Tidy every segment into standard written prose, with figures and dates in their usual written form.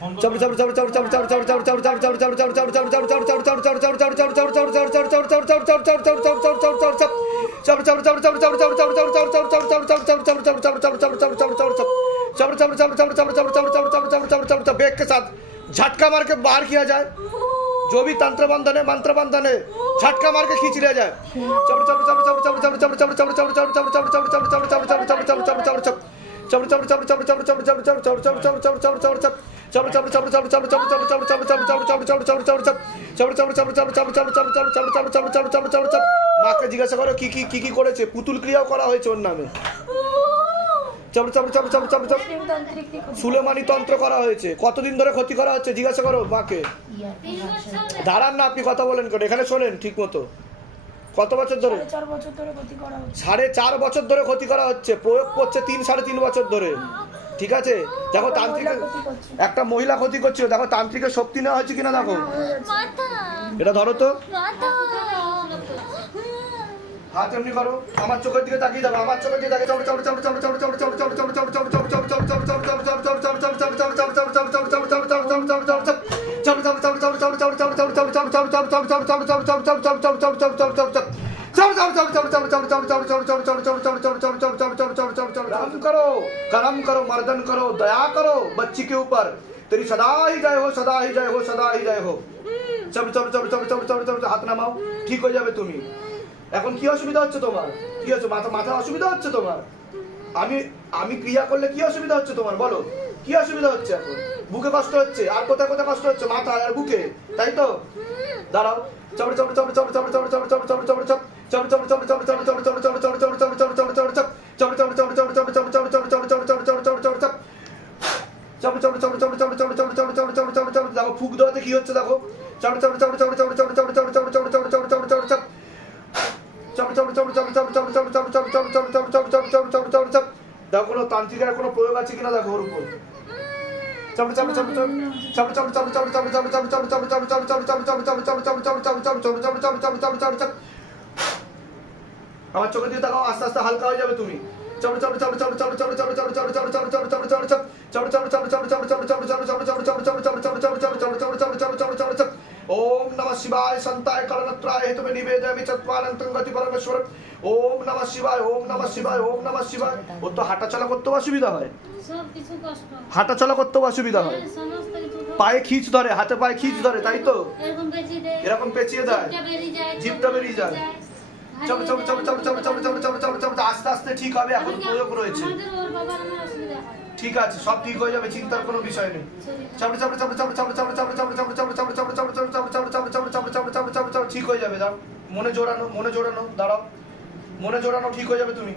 Bag के साथ झटका मार के बाहर किया जाए, जो भी तंत्र बंधन है मंत्र बंधन है झटका मार के खींच लिया जाए। মাকে জিজ্ঞাসা করো কি কি কি করেছে, পুতুল ক্রিয়াও করা হয়েছে ওর নামে। সুলেমানি তন্ত্র করা হয়েছে। কতদিন ধরে ক্ষতি করা হচ্ছে জিজ্ঞাসা করো মাকে। দাঁড়ান না, আপনি কথা বলেন কেন, এখানে শোনেন ঠিক মতো। কত বছর ধরে? 4.5 বছর ধরে ক্ষতি করা হচ্ছে, প্রয়োগ করছে 3-3.5 বছর ধরে। ঠিক আছে, দেখো তান্ত্রিকের একটা মহিলা ক্ষতি করছিল, দেখো তান্ত্রিকের শক্তি নেওয়া হয়েছে কিনা দেখো। এটা ধরো তো, হাত এমনি করো, আমার চোখের দিকে তাকিয়ে যাবে, আমার চোখের দিকে তাকিয়ে करो, करम करो, मर्दन करो, दया करो बच्ची के ऊपर, तेरी सदा ही जय हो, सदा ही जय हो, सदा ही जय हो। হাত নামাও, ঠিক হয়ে যাবে তুমি। এখন কি অসুবিধা হচ্ছে তোমার? কি হচ্ছে? মাথা অসুবিধা হচ্ছে তোমার? আমি ক্রিয়া করলে কি অসুবিধা হচ্ছে তোমার বলো? কি অসুবিধা হচ্ছে? এখন বুকে কষ্ট হচ্ছে, আর কোথায় কোথায় কষ্ট হচ্ছে? মাথা আর বুকে, তাই তো? দাঁড়াও, দেখো ফুক দেওয়াতে কি হচ্ছে দেখো। দেখো কোনো তান্ত্রিকের কোনো প্রয়োগ আছে কিনা দেখো ওর উপর। আমার চোখে দিয়ে তাকাও, আস্তে আস্তে হালকা হয়ে যাবে তুমি। ओम नमः शिवाय संताय करणत्राय हेतुमे निवेदयामि चत्वारंतं गति परमेश्वर। ओम नमः शिवाय, ओम नमः शिवाय, ओम नमः शिवाय। ও তো হাঁটা চলা করতেও অসুবিধা হয়, সব কিছু কষ্ট, হাঁটা চলা করতেও অসুবিধা হয়, সমস্ত কিছু পায়ে খিঁচ ধরে, হাতে পায়ে খিঁচ ধরে, তাই তো? এরকম পেঁচিয়ে দেয়, জিভটা বেরিয়ে যায়। আস্তে আস্তে ঠিক হবে, এখন প্রয়োগ রয়েছে। ঠিক আছে, সব ঠিক হয়ে যাবে, চিন্তার কোনো বিষয় নেই। ঠিক হয়ে যাবে, দাও মনে জোড়ানো, মনে জোড়ানো, দাঁড়াও মনে জোড়ানো, ঠিক হয়ে যাবে তুমি।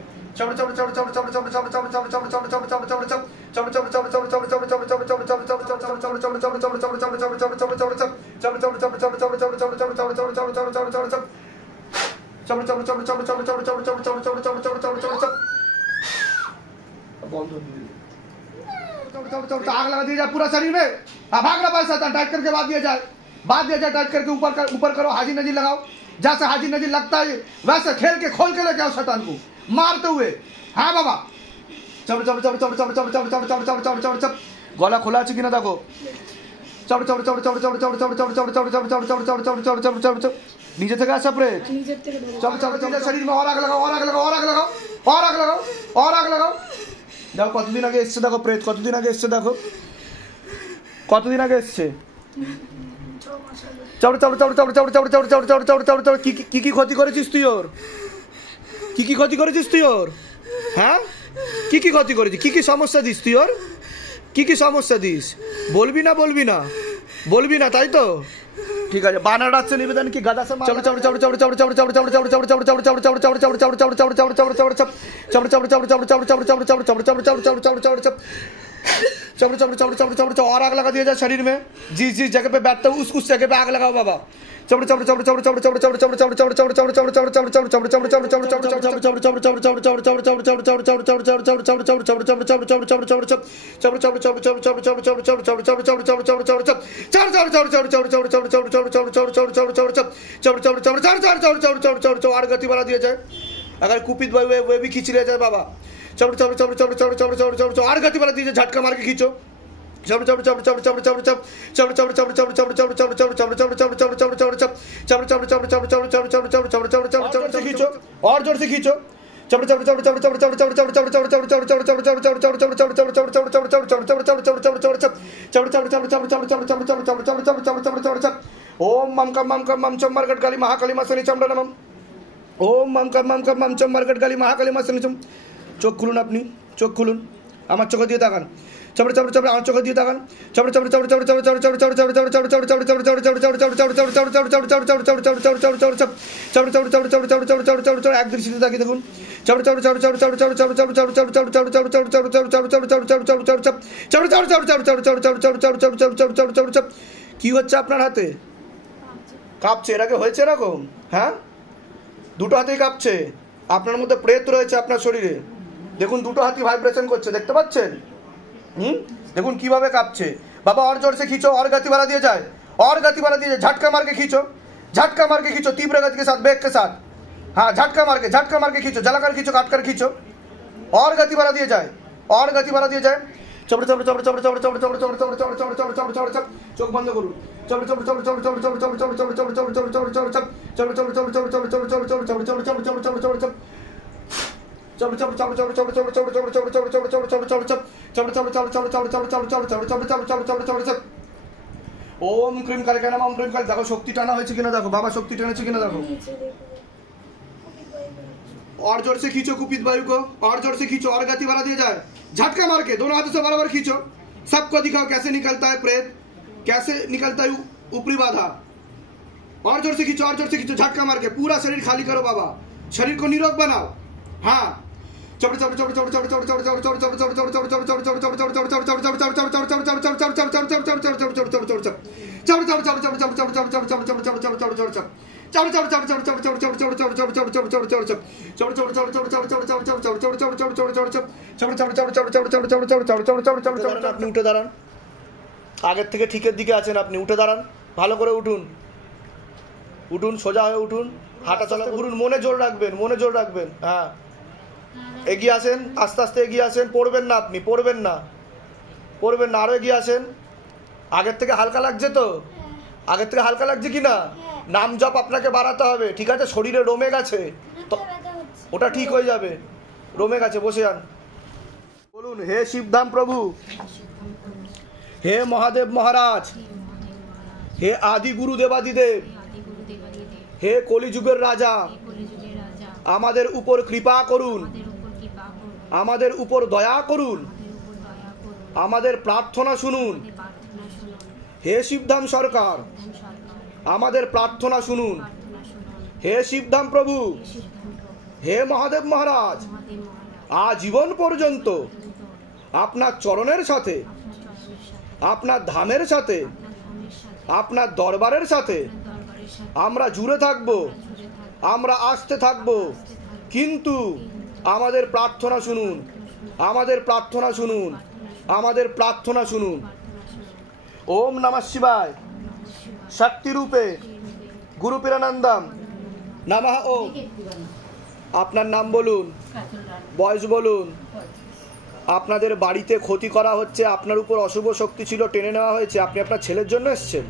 आग लगा दिया जाए पूरा शरीर में, भाग रहा पैसा टाइट करके बांध दिया जाए, टाइट करके ऊपर करो, हाजी नजी लगाओ, जैसे हाजी नजी लगता है वैसे खेल के खोल के लेके आओ शैतान को मारते हुए। हाँ बाबा, गला खोला আছে কিনা দেখো। नीचे থেকে আসা প্রেত, शरीर में और आग लगाओ, और आग लगाओ, और आग लगाओ, और आग लगाओ, और आग लगाओ। দেখো কতদিন আগে এসছে, দেখো প্রেত কতদিন আগে এসছে, দেখো কতদিন আগে এসছে। কি কি ক্ষতি করেছিস তুই ওর? কি কি ক্ষতি করেছিস তুই ওর? হ্যাঁ, কি কি ক্ষতি করেছিস? কি কি সমস্যা দিস তুই ওর? কি কি সমস্যা দিস? বলবি না, বলবি না, বলবি না, তাই তো? ঠিক আছে, বানারস से निवेदन की गदा से और आग लगा दिया जाए शरीर में, जिस जगह पे बैठते हो उस जगह पे आग लगाओ बाबा। और गति बढ़ा दिया जाए, अगर कुपित वे भी खींच लिया जाए बाबा। और गति बढ़ा दीजिए, झटका मार के खींचो, और जोर से खींचो। ओम मम कम मम चम मरकट काली महाकाली मसनी चम नमः। ओम मम कम मम चम मरकट काली महाकाली मसनी चम। চোখ খুলুন, আপনি চোখ খুলুন, আমার চোখে দিয়ে তাকান। আমার চোখে দিয়ে তাকান। এক দৃষ্টিতে তাকিয়ে দেখুন। কি হচ্ছে আপনার হাতে? কাঁপছে। এর আগে হয়েছে এরকম? হ্যাঁ, দুটো হাতেই কাঁপছে। আপনার মধ্যে প্রেত রয়েছে আপনার শরীরে। দেখুন দুটো হাতি ভাইব্রেশন করছে, দেখতে পাচ্ছেন? দেখুন কিভাবে কাঁপছে। बाबा और जोर से खींचो, और गति वाला दिया जाए, और गति वाला दिया जाए। झटका मार के खींचो, झटका मार के खींचो, तीव्र गति के साथ, वेग के साथ। हाँ, झटका मार के खींचो, जलाकर खींचो, काट कर खींचो। और गति वाला दिया जाए, और गति वाला दिया जाए। चोख बंद करो। ओम क्रीम काले का नाम ओम क्रीम काले। देखो शक्ति टाना হয়েছে কিনা দেখো, বাবা শক্তি টেনেছে কিনা দেখো। और जोर से खींचो कुपित वायु को, और जोर से खींचो, और गति वाला दिया जाए। झटका मार के दोनों हाथों से बराबर खींचो। सबको दिखाओ कैसे निकलता है प्रेत, कैसे निकलता है ऊपरी बाधा। और जोर से खींचो, और जोर से खींचो, झटका मार के पूरा शरीर खाली करो बाबा, शरीर को निरोग बनाओ। हाँ, আপনি উঠে দাঁড়ান। আগের থেকে ঠিকের দিকে আছেন আপনি, উঠে দাঁড়ান, ভালো করে উঠুন, উঠুন, সোজা হয়ে উঠুন, হাঁটা চলা করুন, মনে জোর রাখবেন, মনে জোর রাখবেন। হ্যাঁ, এগিয়ে আসেন, আস্তে আস্তে এগিয়ে আসেন, পড়বেন না আপনি, পড়বেন না, পড়বেন না, আরো এগিয়ে আসেন। আগের থেকে হালকা লাগছে তো? আগের থেকে হালকা লাগছে কি না? নাম জপ আপনাকে বাড়াতে হবে, ঠিক আছে? শরীরে রোমে গেছে তো ওটা ঠিক হয়ে যাবে, রোমে গেছে, বসে যান। বলুন, হে শিবধাম প্রভু, হে মহাদেব মহারাজ, হে আদি গুরু দেবাদিদেব, হে কলিযুগের রাজা, আমাদের উপর কৃপা করুন, আমাদের উপর দয়া করুন, আমাদের প্রার্থনা শুনুন। হে শিবধাম সরকার, আমাদের প্রার্থনা শুনুন। হে শিবধাম প্রভু, হে মহাদেব মহারাজ, আজীবন পর্যন্ত আপনার চরণের সাথে, আপনার ধামের সাথে, আপনার দরবারের সাথে আমরা জুড়ে থাকব, আমরা আসতে থাকব। কিন্তু আমাদের প্রার্থনা শুনুন, আমাদের প্রার্থনা শুনুন, আমাদের প্রার্থনা শুনুন। ওম নমঃ শিবায়। শক্তি রূপে গুরু পীরানন্দম নমঃ। ওম। আপনার নাম বলুন, বয়স বলুন। আপনাদের বাড়িতে ক্ষতি করা হচ্ছে, আপনার উপর অশুভ শক্তি ছিল, টেনে নেওয়া হয়েছে, আপনি আপনার ছেলের জন্য এসেছেন।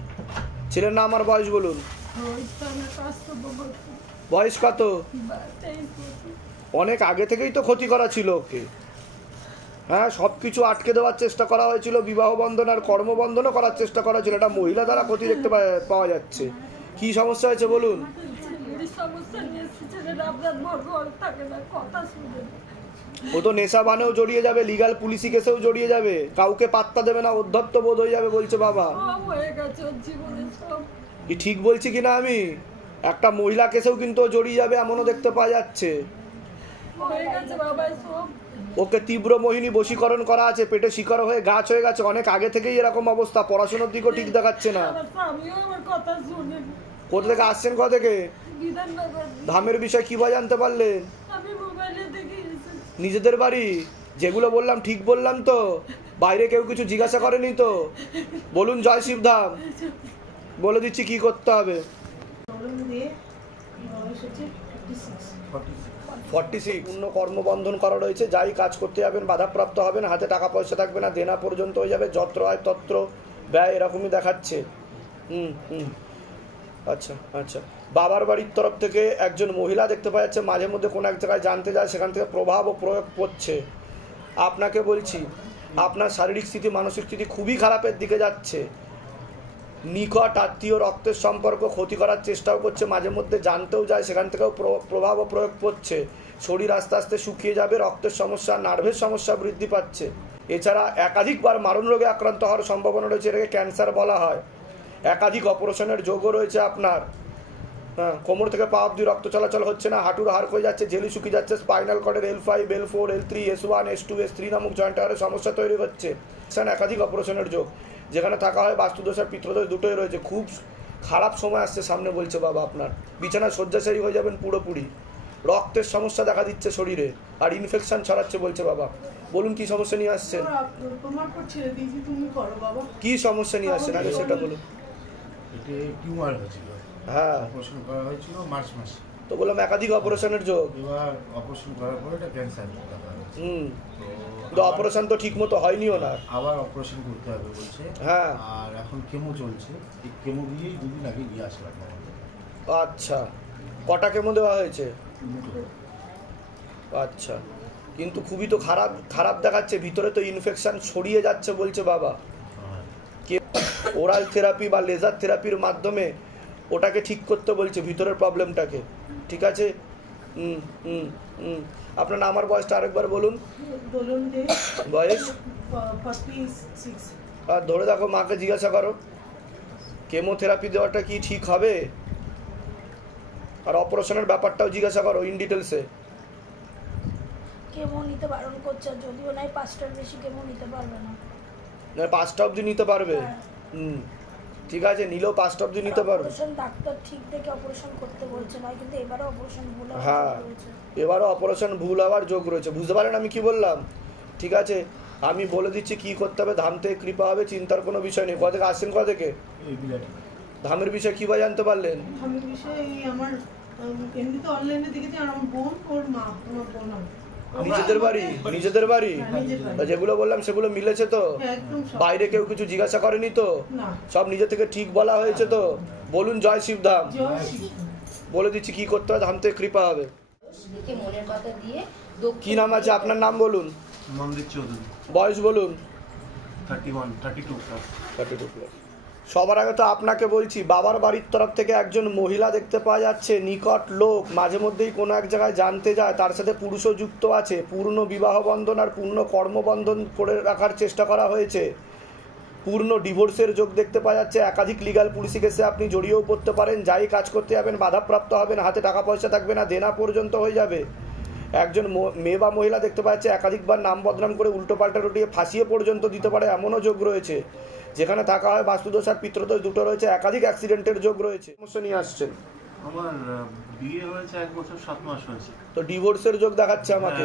ছেলের নাম আর বয়স বলুন। বয়স কত? অনেক আগে থেকেই তো ক্ষতি করা ছিল ওকে। হ্যাঁ, সব কিছু আটকে দেওয়ার চেষ্টা করা হয়েছিল, বিবাহ বন্ধন আর কর্মবন্ধনও করার চেষ্টা করা ছিল। এটা মহিলা দ্বারা ক্ষতি দেখতে পাওয়া যাচ্ছে। কি সমস্যা হয়েছে বলুন? ও তো নেশা বানেও জড়িয়ে যাবে, লিগাল পুলিশি কেসেও জড়িয়ে যাবে, কাউকে পাত্তা দেবে না, অধ্যত্ত বোধ হয়ে যাবে বলছে বাবা। কি ঠিক বলছি কিনা আমি? একটা মহিলা কেসেও কিন্তু জড়িয়ে যাবে এমনও দেখতে পাওয়া যাচ্ছে। ওকে তীব্র মোহিনী বশীকরণ করা আছে, পেটে শিকড় হয়ে গাছ হয়ে গেছে, অনেক আগে থেকেই এরকম অবস্থা। পড়াশোনার দিকেও ঠিক দেখাচ্ছে না। কোথা থেকে আসছেন? কোথা থেকে? ধামের বিষয় কি জানতে পারলেন? নিজেদের বাড়ি? যেগুলো বললাম ঠিক বললাম তো? বাইরে কেউ কিছু জিজ্ঞাসা করেনি তো? বলুন জয় শিবধাম, বলে দিচ্ছি কি করতে হবে। 46 পূর্ণ কর্মবন্ধন করা রয়েছে, যাই কাজ করতে যাবেন বাধাপ্রাপ্ত হবেন, হাতে টাকা পয়সা থাকবে না, দেনা পর্যন্ত হয়ে যাবে, যত্র আয় তত্র ব্যয়, এরকমই দেখাচ্ছে। আচ্ছা আচ্ছা, বাবার বাড়ির তরফ থেকে একজন মহিলা দেখতে পাওয়া যাচ্ছে, মাঝে মধ্যে কোনো এক জায়গায় জানতে যায়, সেখান থেকে প্রভাব ও প্রয়োগ করছে। আপনাকে বলছি, আপনার শারীরিক স্থিতি মানসিক স্থিতি খুবই খারাপের দিকে যাচ্ছে। নিকট আত্মীয় রক্তের সম্পর্ক ক্ষতি করার চেষ্টাও করছে, মাঝে মধ্যে জানতেও যায়, সেখান থেকেও প্রভাব ও প্রয়োগ করছে। শরীর আস্তে আস্তে শুকিয়ে যাবে, রক্তের সমস্যা, নার্ভের সমস্যা বৃদ্ধি পাচ্ছে। এছাড়া একাধিকবার মারণ রোগে আক্রান্ত হওয়ার সম্ভাবনা রয়েছে, এটাকে ক্যান্সার বলা হয়। একাধিক অপারেশনের যোগও রয়েছে আপনার। হ্যাঁ, কোমর থেকে পা অব্দি রক্ত চলাচল হচ্ছে না, হাঁটুর হাড় হয়ে যাচ্ছে, জেলি শুকিয়ে যাচ্ছে, spinal কর্ডের L5, L4, L3, S1, S2, S3 নামক জয়েন্ট হাড়ের সমস্যা তৈরি হচ্ছে। একাধিক অপারেশনের যোগ, যেখানে থাকা হয় বাস্তুদোষ আর পিতৃদোষ দুটোই রয়েছে। খুব খারাপ সময় আসছে সামনে বলছে বাবা আপনার। বিছানায় শয্যাশায়ী হয়ে যাবেন পুরোপুরি। রক্তের সমস্যা দেখা দিচ্ছে শরীরে, আর ইনফেকশন ছড়াচ্ছে বলছে বাবা। বলুন কি সমস্যা নিয়ে আসছেন, কি সমস্যা নিয়ে আসছেন আগে সেটা বলুন। টিউমার হয়েছিল, হ্যাঁ অপারেশন করা হয়েছিল মার্চ মাসে। তো বললাম একাধিক অপারেশনের যোগ। এবার অপারেশন করার পরে এটা ক্যান্সার। তো অপারেশন তো ঠিক মতো হয়নি ওনার, আবার অপারেশন করতে হবে বলছে। হ্যাঁ, আর এখন কেমো চলছে, এই কেমো দিয়েই দুদিন আগে নিয়ে আসলাম। আচ্ছা, কটা কেমো দেওয়া হয়েছে? আচ্ছা, কিন্তু খুবই তো খারাপ খারাপ দেখাচ্ছে, ভিতরে তো ইনফেকশন ছড়িয়ে যাচ্ছে বলছে বাবা। ওরাল থেরাপি বা লেজার থেরাপির মাধ্যমে ওটাকে ঠিক করতে বলছে ভিতরের প্রবলেমটাকে। ঠিক আছে। আপনার নাম আর বয়সটা আরেকবার বলুন। বয়স? আর ধরে দেখো, মাকে জিজ্ঞাসা করো কেমোথেরাপি দেওয়াটা কি ঠিক হবে, আর অপারেশনের ব্যাপারটাও জিজ্ঞাসা করো ইন ডিটেলসে। কেমো নিতে বারণ করছে, যদিও নাই 5টার বেশি কেমো নিতে পারবে না। 5টা অবধি নিতে পারবে? ঠিক আছে, নিলেও 5টা অবধি নিতে পারবে। অপারেশন ডাক্তার ঠিক দেখে অপারেশন করতে বলছে না, কিন্তু এবারে অপারেশন ভুল হওয়ার হ্যাঁ, এবারও অপারেশন ভুল হওয়ার যোগ রয়েছে। বুঝতে পারেন আমি কি বললাম? ঠিক আছে, আমি বলে দিচ্ছি কি করতে হবে। ধাম থেকে কৃপা হবে, চিন্তার কোনো বিষয় নেই। কোথা থেকে আসছেন, কোথা থেকে? ধামের বিষয়ে কি বা জানতে পারলেন? ধামের বিষয়ে আমার এমনিতে অনলাইনে দেখেছি, আর আমার বোন, ওর মা, আমার বোন। নিজেদের বাড়ি? নিজেদের বাড়ি? যেগুলো বললাম সেগুলো মিলেছে তো? বাইরে কেউ কিছু জিজ্ঞাসা করেনি তো? সব নিজে থেকে ঠিক বলা হয়েছে তো? বলুন জয় শিবধাম। বলে দিচ্ছি কি করতে হবে, ধাম থেকে কৃপা হবে। কি নাম আছে আপনার? নাম বলুন। মন্দির চৌধুরী। বয়স বলুন। 32+। সবার আগে তো আপনাকে বলছি, বাবার বাড়ির তরফ থেকে একজন মহিলা দেখতে পাওয়া যাচ্ছে, নিকট লোক, মাঝে মধ্যেই কোনো এক জায়গায় জানতে যায়, তার সাথে পুরুষও যুক্ত আছে। পূর্ণ বিবাহ বন্ধন আর পূর্ণ কর্মবন্ধন করে রাখার চেষ্টা করা হয়েছে। পূর্ণ ডিভোর্সের যোগ দেখতে পাওয়া যাচ্ছে। একাধিক লিগাল পুলিশি কেসে আপনি জড়িয়েও পড়তে পারেন, যাই কাজ করতে যাবেন বাধাপ্রাপ্ত হবেন, হাতে টাকা পয়সা থাকবে না, দেনা পর্যন্ত হয়ে যাবে। একজন মেয়ে বা মহিলা দেখতে পাওয়া যাচ্ছে, একাধিকবার নাম বদনাম করে উল্টো পাল্টা রুটিয়ে ফাঁসিয়ে পর্যন্ত দিতে পারে, এমনও যোগ রয়েছে। যেখানে থাকা হয় বাস্তুদোষ আর পিতৃদোষ দুটো রয়েছে। একাধিক অ্যাক্সিডেন্টের যোগ রয়েছে। সমস্যা নিয়ে আসছেন। আমার বিয়ে হয়েছে 1 বছর 7 মাস হয়েছে। তো ডিভোর্সের যোগ দেখাচ্ছে আমাকে।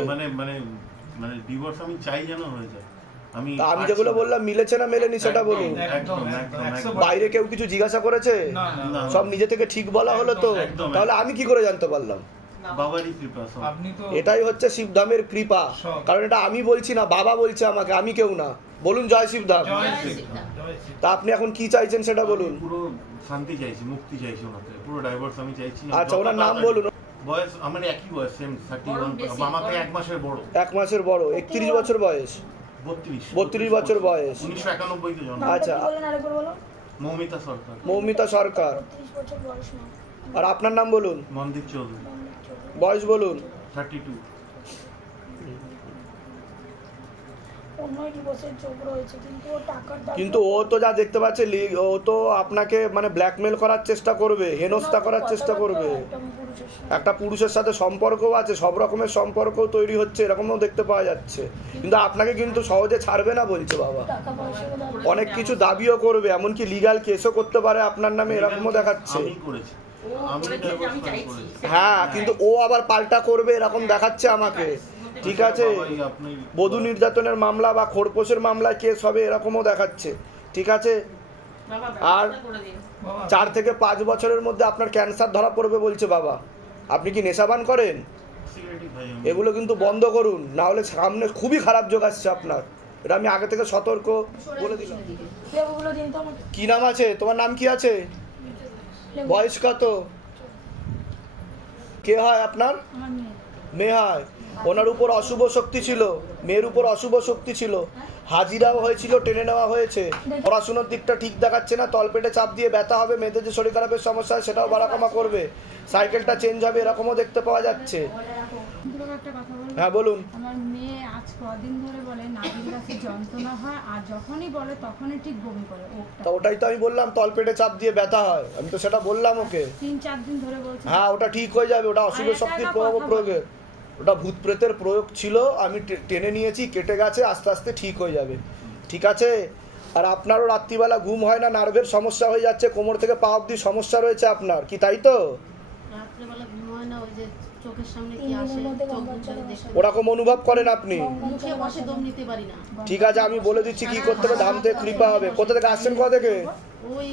মানে ডিভোর্স আমি চাই যেন হয়ে যায়। আমি যেগুলো বললাম মিলেছে না মেলেনি সেটা বলুন। বাইরে কেউ কিছু জিজ্ঞাসা করেছে? সব নিজে থেকে ঠিক বলা হলো তো? তাহলে আমি কি করে জানতে পারলাম? বাবারই কৃপা। এটাই হচ্ছে শিবধামের কৃপা। কারণ এটা আমি বলছি না, বাবা বলছে আমাকে, আমি কেউ না। বলুন জয় শিবধাম। তা আপনি এখন কি চাইছেন সেটা বলুন। পুরো শান্তি চাইছি, মুক্তি চাইছি ওনাকে, পুরো ডাইভোর্স আমি চাইছি। আচ্ছা, ওনার নাম বলুন। বয়স আমার একই বয়স, সেম 31। আমাকে 1 মাসের বড়। 1 মাসের বড়। 31 বছর বয়স। 32 বছর বয়স। 1991 তে জন্ম। আচ্ছা, মৌমিতা সরকার। মৌমিতা সরকার। আর আপনার নাম বলুন। মন্দির চৌধুরী। বয়স বলুন। 32। কিন্তু ও তো যা দেখতে পাচ্ছে, ও তো আপনাকে মানে ব্ল্যাকমেল করার চেষ্টা করবে, হেনস্থা করার চেষ্টা করবে। একটা পুরুষের সাথে সম্পর্কও আছে, সব রকমের সম্পর্ক তৈরি হচ্ছে, এরকমও দেখতে পাওয়া যাচ্ছে। কিন্তু আপনাকে কিন্তু সহজে ছাড়বে না বলছে বাবা। অনেক কিছু দাবিও করবে, এমনকি লিগাল কেসও করতে পারে আপনার নামে, এরকমও দেখাচ্ছে। হ্যাঁ, কিন্তু ও আবার পাল্টা করবে এরকম দেখাচ্ছে আমাকে। ঠিক আছে, বধূ নির্যাতনের মামলা বা খোরপোশের মামলায় কেস হবে এরকমও দেখাচ্ছে। ঠিক আছে, আর 4 থেকে 5 বছরের মধ্যে আপনার ক্যান্সার ধরা পড়বে বলছে বাবা। আপনি কি নেশাবান করেন? টক্সিসিটি ভাই এগুলো কিন্তু বন্ধ করুন, না হলে সামনে খুবই খারাপ যোগ আসছে আপনার। এটা আমি আগে থেকে সতর্ক বলে দিলাম। লেবুগুলো দিন তো আমাকে। কি নাম আছে তোমার? নাম কি আছে? বয়স কত? কে হয় আপনার? আমার মেয়ে মেয়ে হয়। ওনার উপর অশুভ শক্তি ছিল, মেয়ের উপর অশুভ শক্তি ছিল, হাজিরাও হয়েছিল, টেনে নেওয়া হয়েছে। পড়াশোনার দিকটা ঠিক দেখাচ্ছে না, তলপেটে চাপ দিয়ে ব্যথা হবে, মেয়েদের যে শরীর খারাপের সমস্যা হয় সেটাও বাড়াকমা করবে, সাইকেলটা চেঞ্জ হবে, এরকমও দেখতে পাওয়া যাচ্ছে। একটা কথা বলবো? হ্যাঁ বলুন। আমার মেয়ে আজ কদিন ধরে বলে নাভির কাছে যন্ত্রণা হয়, আর যখনই বলে তখনই ঠিক বমি করে। তা ওটাই তো আমি বললাম, তলপেটে চাপ দিয়ে ব্যথা হয়, আমি তো সেটা বললাম ওকে। 3-4 দিন ধরে বলছে। হ্যাঁ ওটা ঠিক হয়ে যাবে, ওটা অশুভ শক্তির প্রয়োগে, ওটা ভূত প্রেতের প্রয়োগ ছিল, আমি টেনে নিয়েছি, কেটে গেছে, আস্তে আস্তে ঠিক হয়ে যাবে, ঠিক আছে? আর আপনারও রাত্রিবেলা ঘুম হয় না, নার্ভের সমস্যা হয়ে যাচ্ছে, কোমর থেকে পা অবধি সমস্যা রয়েছে আপনার, কি তাই তো? রাত্রেবেলা ঘুম হয় না, ওই যে চোখের সামনে কি আসে, চোখ মুছে দেখতে ওরকম অনুভব করেন আপনি? মুখে বসে দম নিতে পারি না। ঠিক আছে, আমি বলে দিচ্ছি কি করতে হবে। ধাম থেকে কৃপা হবে। কোথা থেকে আসছেন? কোথা থেকে? ওই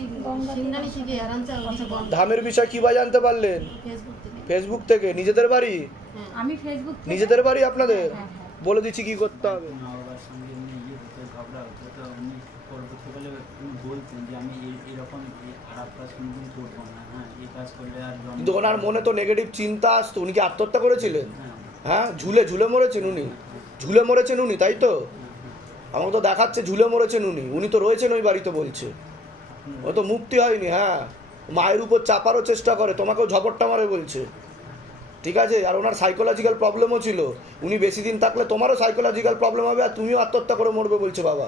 সিংহানি থেকে আরামচা ধামের বিষয় কি বা জানতে পারলেন? ফেসবুক থেকে। ফেসবুক থেকে। নিজেদের বাড়ি? আমি ফেসবুক থেকে- নিজেদের বাড়ি আপনাদের? বলে দিচ্ছি কি করতে হবে। মা বাবার সঙ্গে এমনি হতো, ঝগড়া হতো, তো উনি পরবর্তীকালে উনি বলতেন যে আমি এরকম এই খারাপ কাজ কোনোদিন করবো না, হ্যাঁ এই কাজ করলে আর কিন্তু ওনার মনে তো নেগেটিভ চিন্তা আসতো। উনি কি আত্মহত্যা করেছিলেন? হ্যাঁ হ্যাঁ, ঝুলে মরেছেন উনি, ঝুলে মরেছেন উনি, তাই তো? আমাকে তো দেখাচ্ছে ঝুলে মরেছেন উনি, উনি তো রয়েছেন ওই বাড়িতে বলছে, ও তো মুক্তি হয়নি। হ্যাঁ, মায়ের উপর চাপারও চেষ্টা করে, তোমাকেও ঝপট্টা মারে বলছে, ঠিক আছে? আর ওনার সাইকোলজিক্যাল প্রবলেমও ছিল, উনি বেশি দিন থাকলে তোমারও সাইকোলজিক্যাল প্রবলেম হবে, আর তুমিও আত্মহত্যা করে মরবে বলছে বাবা।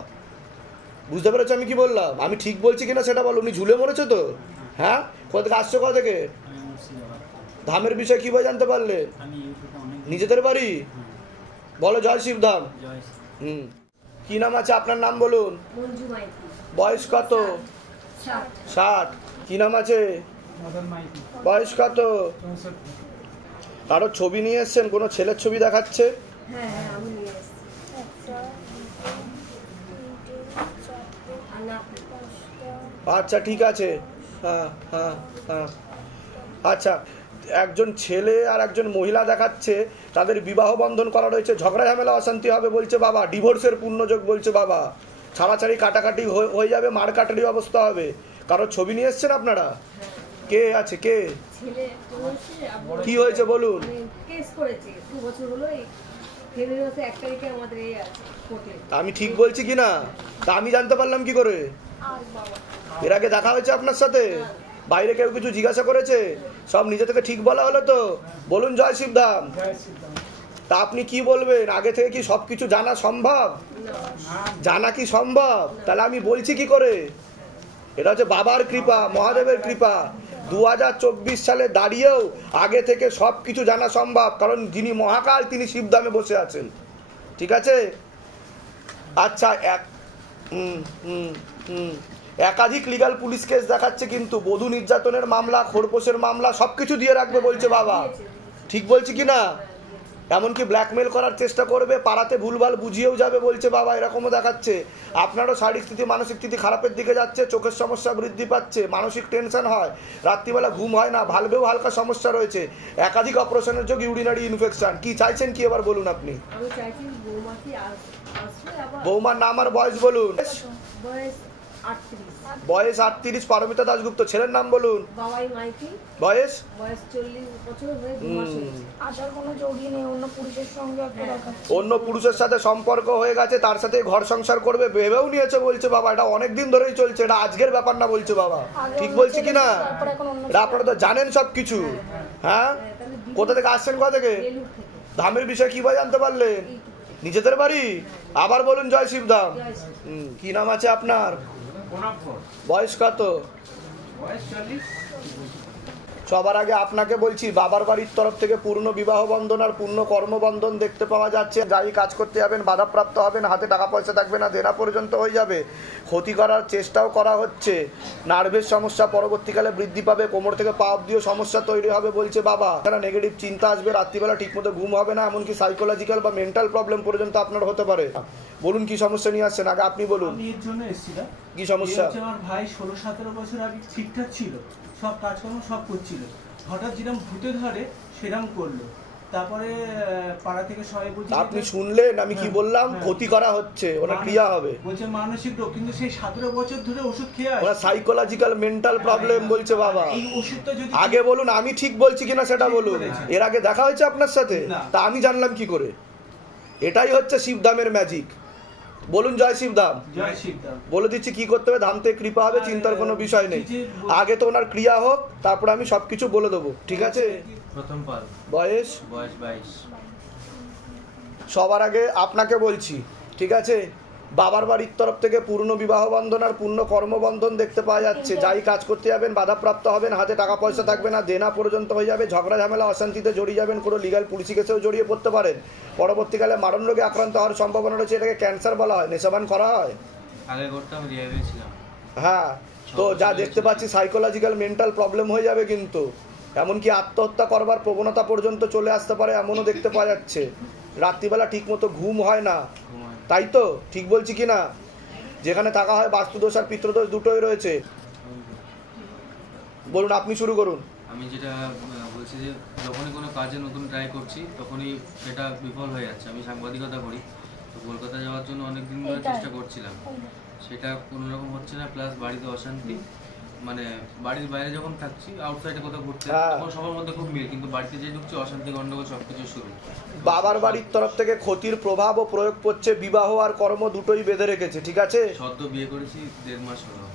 বুঝতে পেরেছো আমি কি বললাম? আমি ঠিক বলছি কিনা সেটা বলো। উনি ঝুলে মরেছে তো? হ্যাঁ, কোথা থেকে আসছো? কোথা থেকে? আমি মুর্শিদাবাদ। ধামের বিষয় কীভাবে জানতে পারলে? আমি ইউটিউবে অনেক নিজেদের বাড়ি? বলো জয় শিবধাম। জয় হুম, কি নাম আছে আপনার? নাম বলুন। মঞ্জু মাইতি। বয়স কত? 60। কি নাম আছে? বয়স কত? কারোর ছবি নিয়ে এসছেন? কোনো ছেলের ছবি দেখাচ্ছে? হ্যাঁ হ্যাঁ আমি নিয়ে এসেছি। আচ্ছা ঠিক আছে। হ্যাঁ হ্যাঁ হ্যাঁ, আচ্ছা। একজন ছেলে আর একজন মহিলা দেখাচ্ছে, তাদের বিবাহ বন্ধন করা রয়েছে, ঝগড়া ঝামেলা অশান্তি হবে বলছে বাবা, ডিভোর্সের পূর্ণযোগ বলছে বাবা, ছাড়াছাড়ি কাটাকাটি হয়ে যাবে, মারকাটারি অবস্থা হবে। কারোর ছবি নিয়ে এসছেন আপনারা? কে আছে? কে? ছেলে কি হয়েছে বলুন? কেস করেছে 2 বছর হলো, এই ফেব্রুয়ারি মাসে 1 তারিখে আমাদের এই আছে কোর্টে। আমি ঠিক বলছি কি না? তা আমি জানতে পারলাম কি করে? এর আগে দেখা হয়েছে আপনার সাথে? বাইরে কেউ কিছু জিজ্ঞাসা করেছে? সব নিজে থেকে ঠিক বলা হলো তো? বলুন জয় শিবধাম। তা আপনি কি বলবেন? আগে থেকে কি সব কিছু জানা সম্ভব? জানা কি সম্ভব? তাহলে আমি বলছি কি করে? এটা হচ্ছে বাবার কৃপা, মহাদেবের কৃপা। 2024 সালে দাঁড়িয়েও আগে থেকে সব কিছু জানা সম্ভব, কারণ যিনি মহাকাল তিনি শিবধামে বসে আছেন, ঠিক আছে? আচ্ছা, একাধিক লিগাল পুলিশ কেস দেখাচ্ছে, কিন্তু বধূ নির্যাতনের মামলা, খোরপোশের মামলা সবকিছু দিয়ে রাখবে বলছে বাবা, ঠিক বলছি কি না? এমনকি ব্ল্যাকমেল করার চেষ্টা করবে, পাড়াতে ভুলভাল বুঝিয়েও যাবে বলছে বাবা, এরকমও দেখাচ্ছে। আপনারও শারীরিক স্থিতি, মানসিক স্থিতি খারাপের দিকে যাচ্ছে, চোখের সমস্যা বৃদ্ধি পাচ্ছে, মানসিক টেনশন হয়, রাত্রিবেলা ঘুম হয় না, ভালভেও হালকা সমস্যা রয়েছে, একাধিক অপারেশনের যোগ, ইউরিনারি ইনফেকশন। কি চাইছেন কি এবার বলুন আপনি? আমি চাইছি বৌমা কি আসবে আবার। বৌমার নাম আর বয়স বলুন। বয়স 38। বয়স 38। পারমিতা দাশগুপ্ত। ছেলের নাম বলুন। বাবাই মাইতি। বয়স 40 বছর হয়ে 2 মাস হয়েছে। আসার কোনো যোগই নেই, অন্য পুরুষের সঙ্গে একটা দেখাচ্ছে। অন্য পুরুষের সাথে সম্পর্ক হয়ে গেছে, তার সাথে ঘর সংসার করবে ভেবেও নিয়েছে বলছে বাবা। এটা অনেক দিন ধরেই চলছে, এটা আজকের ব্যাপার না বলছে বাবা, ঠিক বলছি কি না? এটা আপনারা তো জানেন সব কিছু। হ্যাঁ, কোথা থেকে আসছেন? কোথা থেকে? ধামের বিষয় কি ভাই জানতে পারলেন? নিজেদের বাড়ি? আবার বলুন জয় শিবধাম। কি নাম আছে আপনার? বয়স কত? সবার আগে আপনাকে বলছি, বাবার বাড়ির তরফ থেকে পূর্ণ বিবাহ বন্ধন আর পূর্ণ কর্মবন্ধন দেখতে পাওয়া যাচ্ছে। যাই কাজ করতে যাবেন বাধাপ্রাপ্ত হবেন, হাতে টাকা পয়সা থাকবে না, দেনা পর্যন্ত হয়ে যাবে, ক্ষতি করার চেষ্টাও করা হচ্ছে, নার্ভের সমস্যা পরবর্তীকালে বৃদ্ধি পাবে, কোমর থেকে পা অবধিও সমস্যা তৈরি হবে বলছে বাবা। এখানে নেগেটিভ চিন্তা আসবে, রাত্রিবেলা ঠিকমতো ঘুম হবে না, এমনকি সাইকোলজিক্যাল বা মেন্টাল প্রবলেম পর্যন্ত আপনার হতে পারে। বলুন কি সমস্যা নিয়ে আসছেন? আগে আপনি বলুন। আমি এর জন্য এসেছিলাম। কি সমস্যা? আমার ভাই 16-17 বছর আগে ঠিকঠাক ছিল, সব কাজকর্ম সব করছিল, হঠাৎ যেরকম ভূতে ধরে সেরকম করলো, তারপরে পাড়া থেকে সবাই বলছে আপনি শুনলেন আমি কি বললাম? ক্ষতি করা হচ্ছে, ওনার ক্রিয়া হবে। বলছে মানসিক রোগ, কিন্তু সেই 17 বছর ধরে ওষুধ খেয়ে আসছে। ওরা সাইকোলজিক্যাল মেন্টাল প্রবলেম বলছে বাবা। এই ওষুধটা যদি আগে বলুন আমি ঠিক বলছি কিনা সেটা বলুন। এর আগে দেখা হয়েছে আপনার সাথে? তা আমি জানলাম কি করে? এটাই হচ্ছে শিবধামের ম্যাজিক। বলুন জয় শিবধাম। জয় শিবধাম। বলে দিচ্ছি কি করতে হবে, ধামতে কৃপা হবে, চিন্তার কোনো বিষয় নেই। আগে তো ওনার ক্রিয়া হোক, তারপর আমি সবকিছু বলে দেবো, ঠিক আছে? প্রথম পাল, বয়স 22। সবার আগে আপনাকে বলছি, ঠিক আছে? বাবার বাড়ির তরফ থেকে পূর্ণ বিবাহ বন্ধন আর পূর্ণ কর্মবন্ধন দেখতে পাওয়া যাচ্ছে। যাই কাজ করতে যাবেন বাধাপ্রাপ্ত হবেন, হাতে টাকা পয়সা থাকবে না, দেনা পর্যন্ত হয়ে যাবে, ঝগড়া ঝামেলা অশান্তিতে জড়িয়ে যাবেন, কোনো লিগাল পুলিশি কেসেও জড়িয়ে পড়তে পারেন। পরবর্তীকালে মারণ রোগে আক্রান্ত হওয়ার সম্ভাবনা রয়েছে, এটাকে ক্যান্সার বলা হয়। নেশাবান করা হয়? আগে করতাম, রিহাবে ছিলাম। হ্যাঁ, তো যা দেখতে পাচ্ছি সাইকোলজিক্যাল মেন্টাল প্রবলেম হয়ে যাবে, কিন্তু এমনকি আত্মহত্যা করবার প্রবণতা পর্যন্ত চলে আসতে পারে, এমনও দেখতে পাওয়া যাচ্ছে। রাত্রিবেলা ঠিক মতো ঘুম হয় না, তাই তো? ঠিক বলছি কি না? যেখানে থাকা হয় বাস্তুদোষ আর পিতৃদোষ দুটোই রয়েছে। বলুন, আপনি শুরু করুন। আমি যেটা বলছি যে যখনই কোনো কাজে নতুন ট্রাই করছি তখনই সেটা বিফল হয়ে যাচ্ছে। আমি সাংবাদিকতা করি, তো কলকাতা যাওয়ার জন্য অনেকদিন ধরে চেষ্টা করছিলাম, সেটা কোনোরকম হচ্ছে না। প্লাস বাড়িতে অশান্তি, মানে বাড়ির বাইরে যখন থাকছি, আউটসাইডে কোথাও ঘুরতে, তখন সবার মধ্যে খুব মিল, কিন্তু বাড়িতে যে ঢুকছি অশান্তি, গন্ডগোল, সবকিছু শুরু। বাবার বাড়ির তরফ থেকে ক্ষতির প্রভাব ও প্রয়োগ করছে, বিবাহ আর কর্ম দুটোই বেঁধে রেখেছে, ঠিক আছে? সদ্য বিয়ে করেছি, 1.5 মাস হলো।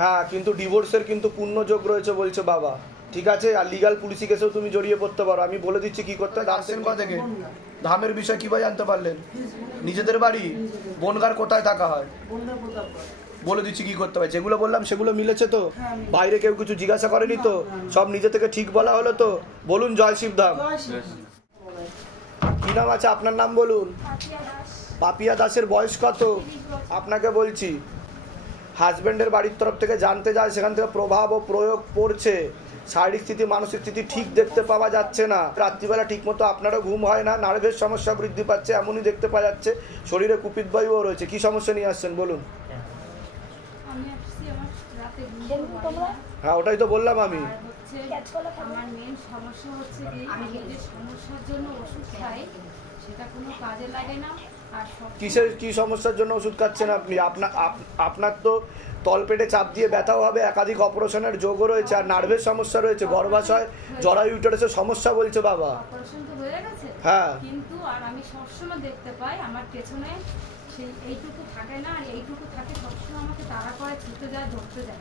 হ্যাঁ, কিন্তু ডিভোর্সের কিন্তু পূর্ণ যোগ রয়েছে বলছে বাবা, ঠিক আছে? আর লিগাল পুলিশি কেসেও তুমি জড়িয়ে পড়তে পারো। আমি বলে দিচ্ছি কি করতে হয়। আসছেন কোথা থেকে? ধামের বিষয় কিভাবে জানতে পারলেন? নিজেদের বাড়ি? বনগার কোথায় থাকা হয়? বলে দিচ্ছি কি করতে হয়। যেগুলো বললাম সেগুলো মিলেছে তো? বাইরে কেউ কিছু জিজ্ঞাসা করেনি তো? সব নিজে থেকে ঠিক বলা হলো তো? বলুন জয় শিবধাম। কি নাম আছে আপনার? নাম বলুন। পাপিয়া দাসের বয়স কত? আপনাকে বলছি, হাজব্যান্ডের বাড়ির তরফ থেকে জানতে যায়, সেখান থেকে প্রভাব ও প্রয়োগ পড়ছে। শারীরিক স্থিতি, মানসিক স্থিতি ঠিক দেখতে পাওয়া যাচ্ছে না। রাত্রিবেলা ঠিক মতো আপনারও ঘুম হয় না, নার্ভের সমস্যা বৃদ্ধি পাচ্ছে, এমনই দেখতে পাওয়া যাচ্ছে। শরীরে কুপিত বায়ুও রয়েছে। কি সমস্যা নিয়ে আসছেন বলুন? হ্যাঁ, ওটাই তো বললাম আমি। আমার মেন সমস্যা হচ্ছে কি, আমি যে সমস্যার জন্য ওষুধ খাই সেটা কোনো কাজে লাগে না। আর কি সমস্যার জন্য ওষুধ খাচ্ছেন আপনি? আপনার তো তলপেটে চাপ দিয়ে ব্যথাও হবে, একাধিক অপারেশনের যোগও রয়েছে, আর নার্ভের সমস্যা রয়েছে, গর্ভাশয়, জরায়ু ইউটেরাসের সমস্যা বলছে বাবা। অপারেশন তো হয়ে গেছে, হ্যাঁ, কিন্তু আর আমি সবসময় দেখতে পাই আমার পেছনে সেই এইটুকু থাকে না, আর এইটুকু থাকে, সবসময় আমাকে তাড়া করে, ছুটে যায়, ধরতে যায়।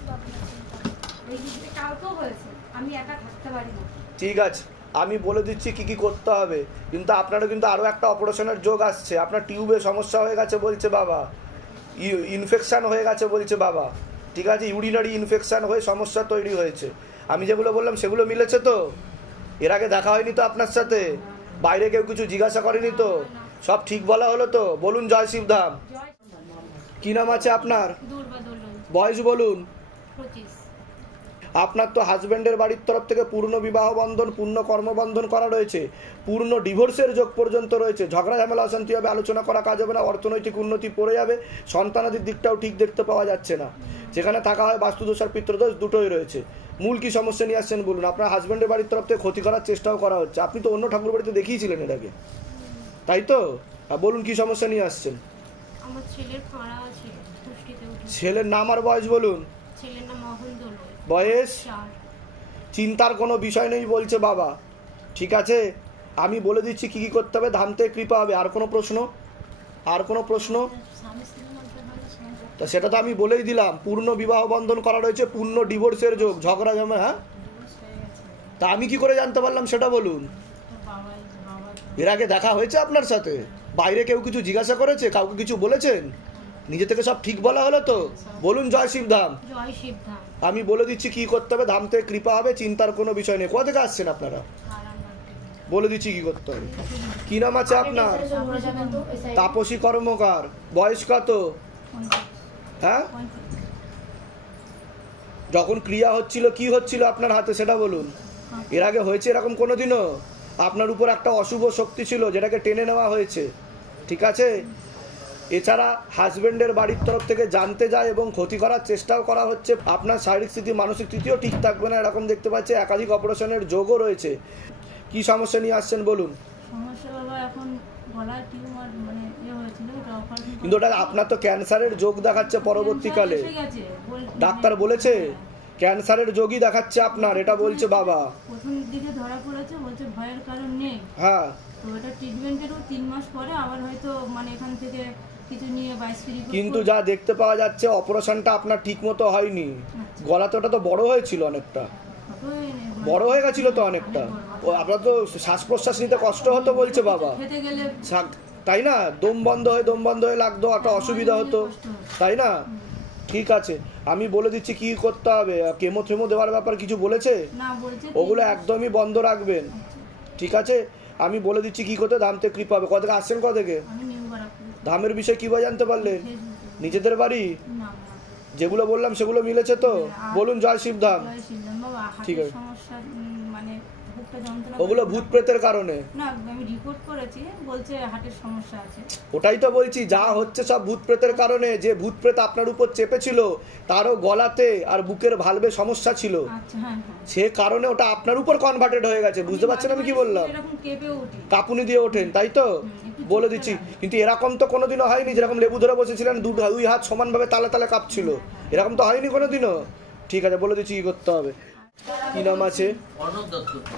এই জিনিসটা কালকেও হয়েছে, আমি একা থাকতে পারি না। ঠিক আছে, আমি বলে দিচ্ছি কি কি করতে হবে, কিন্তু আপনারও কিন্তু আরও একটা অপারেশনের যোগ আসছে। আপনার টিউবে সমস্যা হয়ে গেছে বলছে বাবা, ইনফেকশান হয়ে গেছে বলছে বাবা, ঠিক আছে? ইউরিনারি ইনফেকশান হয়ে সমস্যা তৈরি হয়েছে। আমি যেগুলো বললাম সেগুলো মিলেছে তো? এর আগে দেখা হয়নি তো আপনার সাথে? বাইরে কেউ কিছু জিজ্ঞাসা করেনি তো? সব ঠিক বলা হলো তো? বলুন জয় শিবধাম। কি নাম আছে আপনার? বয়স বলুন। আপনার তো হাজব্যান্ডের বাড়ির তরফ থেকে পূর্ণ বিবাহ বন্ধন, পূর্ণ কর্মবন্ধন করা রয়েছে, পূর্ণ ডিভোর্সের যোগ পর্যন্ত রয়েছে। ঝগড়া ঝামেলা অশান্তি হবে, আলোচনা করা কাজ হবে না, অর্থনৈতিক উন্নতি পড়ে যাবে, সন্তানাদির দিকটাও ঠিক দেখতে পাওয়া যাচ্ছে না। যেখানে থাকা হয় বাস্তুদোষ আর পিতৃদোষ দুটোই রয়েছে। মূল কি সমস্যা নিয়ে আসছেন বলুন? আপনার হাজব্যান্ডের বাড়ির তরফ থেকে ক্ষতি করার চেষ্টাও করা হচ্ছে। আপনি তো অন্য ঠাকুর বাড়িতে দেখিয়েছিলেন এর আগে, তাই তো? বলুন কি সমস্যা নিয়ে আসছেন? আমার ছেলের ফাঁড়া আছে, পুষ্টিতে উঠে। ছেলের নাম আর বয়স বলুন। ছেলের নাম মোহন দোলই। বয়স? 4। চিন্তার কোনো বিষয় নেই বলছে বাবা, ঠিক আছে? আমি বলে দিচ্ছি কি কি করতে হবে, ধামতে কৃপা হবে। আর কোনো প্রশ্ন? আর কোনো প্রশ্ন? তা সেটা তো আমি বলেই দিলাম। পূর্ণ বিবাহ বন্ধন করা রয়েছে, পূর্ণ ডিভোর্সের যোগ, ঝগড়া ঝামেলা। হ্যাঁ, তা আমি কি করে জানতে পারলাম সেটা বলুন? এর আগে দেখা হয়েছে আপনার সাথে? বাইরে কেউ কিছু জিজ্ঞাসা করেছে? কাউকে কিছু বলেছেন? নিজে থেকে সব ঠিক বলা হলো তো? বলুন জয় শিবধাম। জয় শিবধাম। আমি বলে দিচ্ছি কি করতে হবে, ধামতে কৃপা হবে, চিন্তার কোনো বিষয় নেই। কোথা থেকে আসছেন আপনারা? বলে দিচ্ছি কি করতে হবে। কি নাম আছে আপনার? তাপসী কর্মকার। বয়স কত? হ্যাঁ, যখন ক্রিয়া হচ্ছিল কি হচ্ছিল আপনার হাতে সেটা বলুন। এর আগে হয়েছে এরকম কোনোদিনও? আপনার উপর একটা অশুভ শক্তি ছিল যেটাকে টেনে নেওয়া হয়েছে, ঠিক আছে? এছাড়া হাজব্যান্ডের বাড়ির তরফ থেকে জানতে যায় এবং ক্ষতি করার চেষ্টাও করা হচ্ছে। আপনার শারীরিক স্থিতি, মানসিক স্থিতিও ঠিক থাকবে না, এরকম দেখতে পাচ্ছি। একাধিক অপারেশনের যোগও রয়েছে। কি সমস্যা নিয়ে আসছেন বলুন। সমস্যা বাবা এখন গলার টিউমার মানে হয়েছিল, কিন্তু ওটা আপনার তো ক্যান্সারের যোগ দেখাচ্ছে পরবর্তীকালে, ডাক্তার বলেছে ক্যান্সারের যোগই দেখাচ্ছে আপনার, এটা বলছে বাবা। প্রথম দিকে ধরা পড়েছে, বলছে ভয়ের কারণ নেই। হ্যাঁ, তো এটা ট্রিটমেন্টেরও 3 মাস পরে আবার হয়তো মানে এখান থেকে কিছু নিয়ে 22 কিন্তু যা দেখতে পাওয়া যাচ্ছে অপারেশনটা আপনার ঠিক মতো হয়নি। গলাতে ওটা তো বড় হয়েছিল অনেকটা, বড় হয়ে গেছিল তো অনেকটা। আপনার তো শ্বাস প্রশ্বাস নিতে কষ্ট হতো বলছে বাবা, তাই না? দম বন্ধ হয়ে লাগতো, একটা অসুবিধা হতো, তাই না? ঠিক আছে, আমি বলে দিচ্ছি কি করতে হবে। কেমো থেমো দেওয়ার ব্যাপার কিছু বলেছে? ওগুলো একদমই বন্ধ রাখবেন, ঠিক আছে? আমি বলে দিচ্ছি কি করতে। ধাম থেকে কৃপা হবে। থেকে আসছেন? থেকে ধামের বিষয়ে কিভাবে জানতে পারলেন? নিজেদের বাড়ি? যেগুলো বললাম সেগুলো মিলেছে তো? বলুন জয় শিবধাম। ঠিক আছে, ওগুলো ভূত প্রেতের কারণে। ওটাই তো বলছি, যা হচ্ছে সব ভূত প্রেতের কারণে। যে ভূত প্রেত আপনার উপর চেপেছিল তারও গলাতে আর বুকের ভালভে সমস্যা ছিল, সে কারণে ওটা আপনার উপর কনভার্টেড হয়ে গেছে। বুঝতে পারছেন আমি কি বললাম? কাঁপুনি দিয়ে ওঠেন, তাই তো? বলে দিচ্ছি, কিন্তু এরকম তো কোনোদিনও হয়নি যেরকম লেবু ধরে বসেছিলেন, দুই হাত সমানভাবে তালে তালে কাঁপছিল, এরকম তো হয়নি কোনোদিনও। ঠিক আছে, বলে দিচ্ছি কি করতে হবে। কি নাম আছে?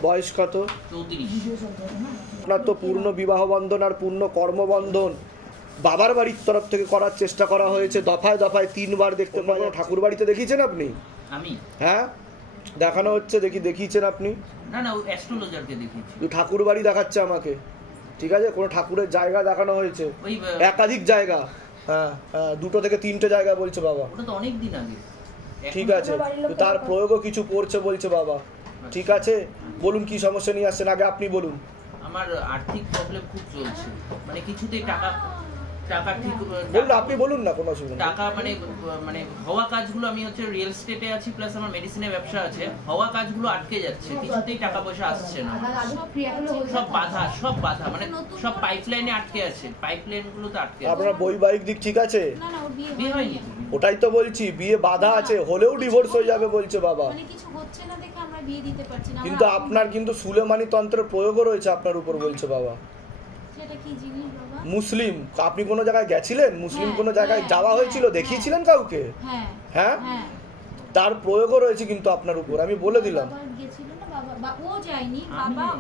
বয়স কত? 34। আপনার তো পূর্ণ বিবাহ বন্ধন আর পূর্ণ কর্মবন্ধন বাবার বাড়ির তরফ থেকে করার চেষ্টা করা হয়েছে, দফায় দফায় 3 বার দেখতে পাওয়া যায়। ঠাকুর বাড়িতে দেখিয়েছেন আপনি? আমি হ্যাঁ দেখানো হচ্ছে, দেখিয়েছেন আপনি? না না, অ্যাস্ট্রোলজারকে দেখিয়েছি। ঠাকুর বাড়ি দেখাচ্ছে আমাকে, ঠিক আছে? কোনো ঠাকুরের জায়গা দেখানো হয়েছে? একাধিক জায়গা, হ্যাঁ হ্যাঁ, 2 থেকে 3টে জায়গা বলছে বাবা। ওটা তো অনেক দিন আগে। ঠিক আছে, তার প্রয়োগও কিছু পড়ছে বলছে বাবা। ঠিক আছে, বলুন কি সমস্যা নিয়ে আসছেন, আগে আপনি বলুন। আমার আর্থিক প্রবলেম খুব চলছে, মানে কিছুতেই টাকা ঠিক বলুন, আপনি বলুন না, কোনো অসুবিধা নেই। টাকা মানে হওয়া কাজগুলো, আমি হচ্ছে রিয়েল এস্টেটে আছি, প্লাস আমার মেডিসিনের ব্যবসা আছে, হওয়া কাজগুলো আটকে যাচ্ছে, কিছুতেই টাকা পয়সা আসছে না, সব বাধা মানে সব পাইপলাইনে আটকে আছে, পাইপলাইনগুলোতে আটকে আছে। আপনার বৈবাহিক দিক ঠিক আছে? বিয়ে হয়নি। ওটাই তো বলছি, বিয়ে বাধা আছে, হলেও ডিভোর্স হয়ে যাবে বলছে বাবা। কিন্তু আপনার কিন্তু সুলেমানি তন্ত্রের প্রয়োগও রয়েছে আপনার উপর বলছে বাবা। মুসলিম, আপনি কোনো জায়গায় গেছিলেন? মুসলিম কোনো জায়গায় যাওয়া হয়েছিল, দেখিয়েছিলেন কাউকে? হ্যাঁ, তার প্রয়োগও রয়েছে কিন্তু আপনার উপর, আমি বলে দিলাম।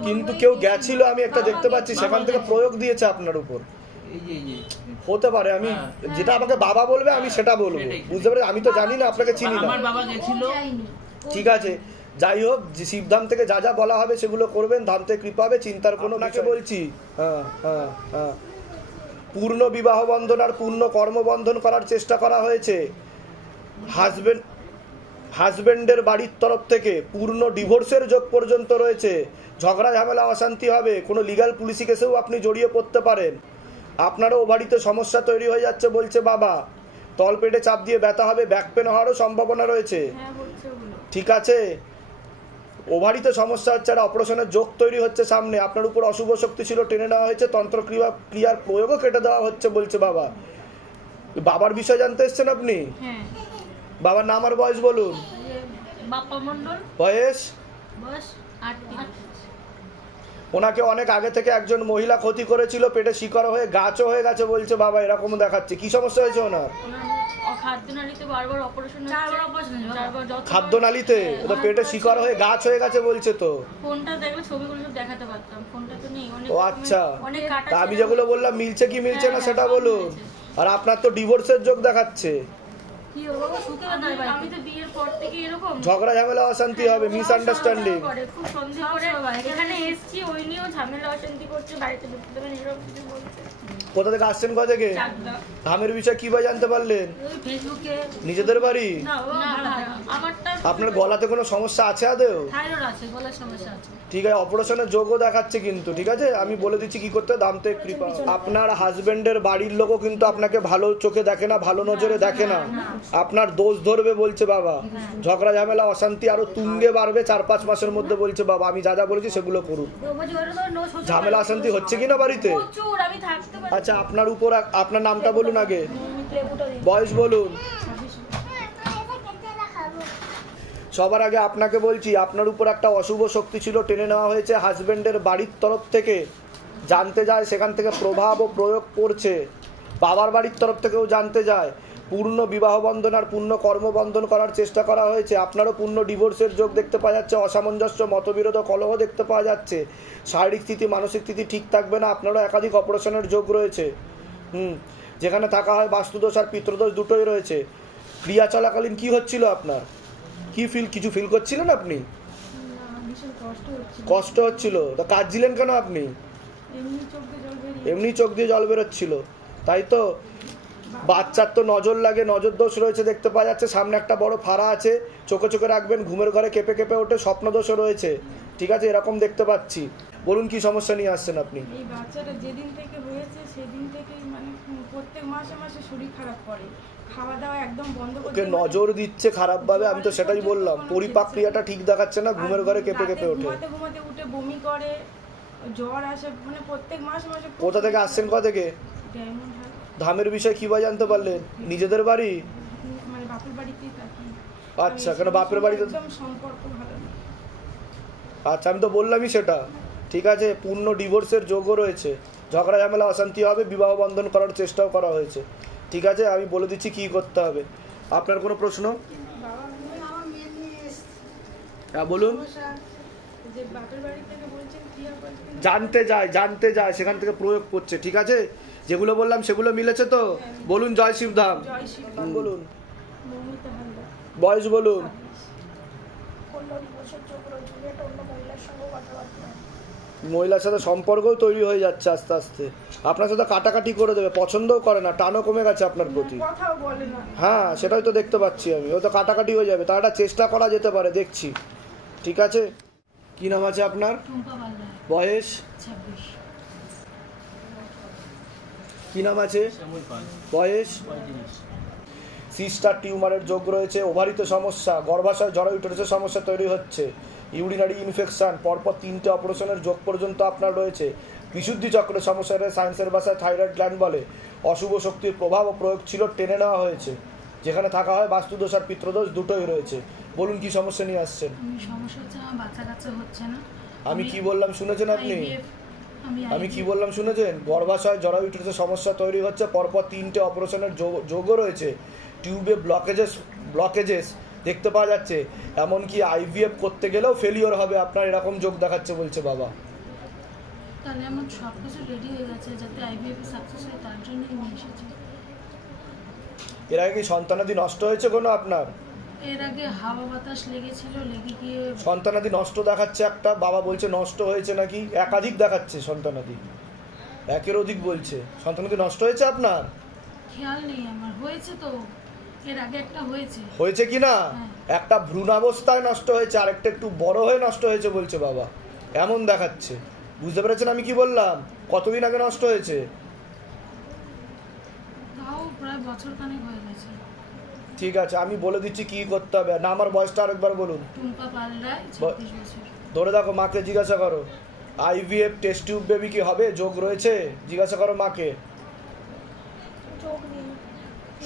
কিন্তু কেউ গেছিল, আমি একটা দেখতে পাচ্ছি, সেখান থেকে প্রয়োগ দিয়েছে আপনার উপর। হতে পারে, আমি যেটা আমাকে বাবা বলবে আমি সেটা বলবো, বুঝতে পারি? আমি তো জানি না, আপনাকে চিনি না। আমার বাবা গেছিল। ঠিক আছে, যাই হোক, শিবধাম থেকে যা যা বলা হবে সেগুলো করবেন, ধাম থেকে কৃপা হবে, চিন্তার কোনো নাকে বলছি। হ্যাঁ হ্যাঁ হ্যাঁ, পূর্ণ বিবাহ বন্ধন আর পূর্ণ কর্মবন্ধন করার চেষ্টা করা হয়েছে। হাজবেন্ডের বাড়ির তরফ থেকে পূর্ণ ডিভোর্সের যোগ পর্যন্ত রয়েছে। ঝগড়া ঝামেলা অশান্তি হবে, কোনো লিগাল পুলিশি কেসেও আপনি জড়িয়ে পড়তে পারেন। আপনারও ও বাড়িতে সমস্যা তৈরি হয়ে যাচ্ছে বলছে বাবা। তলপেটে চাপ দিয়ে ব্যথা হবে, ব্যাক পেন হওয়ারও সম্ভাবনা রয়েছে। ঠিক আছে, ওভারিতে সমস্যা হচ্ছে, আর অপারেশনের যোগ তৈরি হচ্ছে সামনে। আপনার উপর অশুভ শক্তি ছিল, টেনে নেওয়া হয়েছে, তন্ত্রক্রিয়ার প্রয়োগও কেটে দেওয়া হচ্ছে বলছে বাবা। বাবার বিষয় জানতে এসছেন আপনি? বাবার নাম আর বয়স বলুন। বয়স? ওনাকে অনেক আগে থেকে একজন মহিলা ক্ষতি করেছিল, পেটে শিকড় হয়ে গাছও হয়ে গেছে বলছে বাবা, এরকম দেখাচ্ছে। কি সমস্যা হয়েছে ওনার? খাদ্যনালীতে পেটে শিকড় হয়ে গাছ হয়ে গেছে বলছে তো। ও আচ্ছা, আমি যেগুলো বললাম মিলছে কি মিলছে না সেটা বলুন। আর আপনার তো ডিভোর্সের যোগ দেখাচ্ছে, ঝগড়া ঝামেলা অশান্তি হবে, মিসআন্ডারস্ট্যান্ডিং। কোথা থেকে আসছেন? কোথা থেকে? ধামের বিষয় কিভাবে জানতে পারলেন? নিজেদের বাড়ি? আপনার গলাতে কোনো সমস্যা আছে আদেও? ঠিক আছে, অপারেশনের যোগও দেখাচ্ছে কিন্তু। ঠিক আছে, আমি বলে দিচ্ছি কি করতে, দাম থেকে কৃপা। আপনার হাজবেন্ডের বাড়ির লোকও কিন্তু আপনাকে ভালো চোখে দেখে না, ভালো নজরে দেখে না, আপনার দোষ ধরবে বলছে বাবা। ঝগড়া ঝামেলা অশান্তি আরো তুঙ্গে বাড়বে 4-5 মাসের মধ্যে বলছে বাবা। আমি যা যা বলেছি সেগুলো করুন। ঝামেলা অশান্তি হচ্ছে কিনা বাড়িতে? আচ্ছা, আপনার উপর আপনার নামটা বলুন আগে, বয়স বলুন। সবার আগে আপনাকে বলছি, আপনার উপর একটা অশুভ শক্তি ছিল, টেনে নেওয়া হয়েছে হাজবেন্ডের বাড়ির তরফ থেকে, জানতে যায় সেখান থেকে প্রভাব ও প্রয়োগ করছে, বাবার বাড়ির তরফ থেকেও জানতে যায়, পূর্ণ বিবাহ বন্ধন আর পূর্ণ কর্মবন্ধন করার চেষ্টা করা হয়েছে, আপনারও পূর্ণ ডিভোর্সের যোগ দেখতে পাওয়া যাচ্ছে, অসামঞ্জস্য, মতবিরোধ, কলহ দেখতে পাওয়া যাচ্ছে, শারীরিক স্থিতি মানসিক স্থিতি ঠিক থাকবে না, আপনারও একাধিক অপারেশনের যোগ রয়েছে। যেখানে থাকা হয় বাস্তুদোষ আর পিতৃদোষ দুটোই রয়েছে। ক্রিয়া চলাকালীন কি হচ্ছিল আপনার? কি কিছু ফিল করছিলেন আপনি? কষ্ট হচ্ছিল। তো কাঁদছিলেন কেন আপনি? এমনি চোখ দিয়ে জল বেরোচ্ছিল, তাই তো? বাচ্চার তো নজর লাগে, নজর দোষ রয়েছে দেখতে পাওয়া যাচ্ছে, সামনে একটা বড় ফাড়া আছে, চোখে চোখে রাখবেন, ঘুমের ঘরে কেঁপে কেঁপে ওঠে, স্বপ্ন দোষও রয়েছে, ঠিক আছে? এরকম দেখতে পাচ্ছি। বলুন কি সমস্যা নিয়ে আসছেন আপনি? এই বাচ্চাটা যেদিন থেকে হয়েছে সেদিন থেকেই মানে প্রত্যেক মাসে মাসে শরীর খারাপ করে, খাওয়া দাওয়া একদম বন্ধ করে ওকে নজর দিচ্ছে খারাপ ভাবে, আমি তো সেটাই বললাম, পরিপাক ক্রিয়াটা ঠিক দেখাচ্ছে না, ঘুমের ঘরে কেঁপে কেঁপে ওঠে, ঘুমাতে উঠে বমি করে, জ্বর আসে, মানে প্রত্যেক মাসে মাসে। কোথা থেকে আসছেন? কোথা থেকে? ধামের বিষয় কি ভাবে জানতে পারলেন? নিজেদের বাড়ি? মানে বাপের বাড়িতেই থাকি। আচ্ছা, কেন বাপের বাড়িতে? একদম সম্পর্ক ভালো না। আচ্ছা, আমি তো বললামই সেটা, ঠিক আছে? পূর্ণ ডিভোর্সের যোগও রয়েছে, ঝগড়া ঝামেলা অশান্তি হবে, বিবাহ বন্ধন করার চেষ্টাও করা হয়েছে, ঠিক আছে? আমি বলে দিচ্ছি কি করতে হবে। আপনার কোনো প্রশ্ন? হ্যাঁ বলুন। জানতে যায় সেখান থেকে প্রয়োগ করছে, ঠিক আছে? যেগুলো বললাম সেগুলো মিলেছে তো? বলুন জয় শিবধাম। বলুন বয়স বলুন। মহিলার সাথে সম্পর্কও তৈরি হয়ে যাচ্ছে আস্তে আস্তে, আপনার সাথে কাটাকাটি করে দেবে, পছন্দও করে না, টানও কমে গেছে আপনার প্রতি। হ্যাঁ সেটাই তো দেখতে পাচ্ছি আমি, ও তো কাটাকাটি হয়ে যাবে, তার একটা চেষ্টা করা যেতে পারে, দেখছি, ঠিক আছে? কি নাম আছে আপনার? বয়স? কি নাম আছে? বয়স? সিস্টার টিউমারের যোগ রয়েছে, ওভারিতে সমস্যা, গর্ভাশয় জরায়ুটের সমস্যা তৈরি হচ্ছে, ইউরিনারি ইনফেকশন, পরপর 3টে অপারেশনের যোগ পর্যন্ত আপনার রয়েছে, বিশুদ্ধি চক্রের সমস্যা, সায়েন্সের ভাষায় থাইরয়েড গ্ল্যান্ড বলে, অশুভ শক্তির প্রভাব ও প্রয়োগ ছিল, টেনে নেওয়া হয়েছে, যেখানে থাকা হয় বাস্তুদোষ আর পিতৃদোষ দুটোই রয়েছে। বলুন কি সমস্যা নিয়ে আসছেন? আমি কি বললাম শুনেছেন আপনি? আমি কি বললাম শুনেছেন? গর্ভাশয় জরায়ুটের সমস্যা তৈরি হচ্ছে, পরপর 3টে অপারেশনের যোগও রয়েছে, টিউবে ব্লকেজেস দেখতে পাওয়া যাচ্ছে, এমনকি আইভিএফ করতে গেলেও ফেলিওর হবে আপনার, এরকম যোগ দেখাচ্ছে বলছে বাবা। তাহলে আমার সব কিছু রেডি হয়ে গেছে যাতে আইভিএফ সাকসেস হয়, তার জন্যই নিয়ে এসেছি। এর আগে কি সন্তানাদি নষ্ট হয়েছে কোনো আপনার? এর আগে হাওয়া বাতাস লেগেছিল, লেগে গিয়ে সন্তানাদি নষ্ট দেখাচ্ছে একটা, বাবা বলছে নষ্ট হয়েছে নাকি, একাধিক দেখাচ্ছে সন্তানাদি, একের অধিক বলছে। সন্তানাদি নষ্ট হয়েছে আপনার? খেয়াল নেই আমার, হয়েছে তো এর আগে একটা হয়েছে কি না? একটা ভ্রূণাবস্থায় নষ্ট হয়েছে, আরেকটা একটু বড় হয়ে নষ্ট হয়েছে বলছে বাবা, এমন দেখাচ্ছে। বুঝতে পেরেছেন আমি কি বললাম? কতদিন আগে নষ্ট হয়েছে? তাও প্রায় বছর খানেক হয়ে গেছে। ঠিক আছে, আমি বলে দিচ্ছি কি করতে হবে। না আমার বয়সটা আরেকবার বলুন। টুম্পা পাল রায়, 26 বছর। ধরে দেখো, মাকে জিজ্ঞাসা করো, আইভিএফ টেস্ট টিউব বেবি কি হবে? যোগ রয়েছে, জিজ্ঞাসা করো মাকে।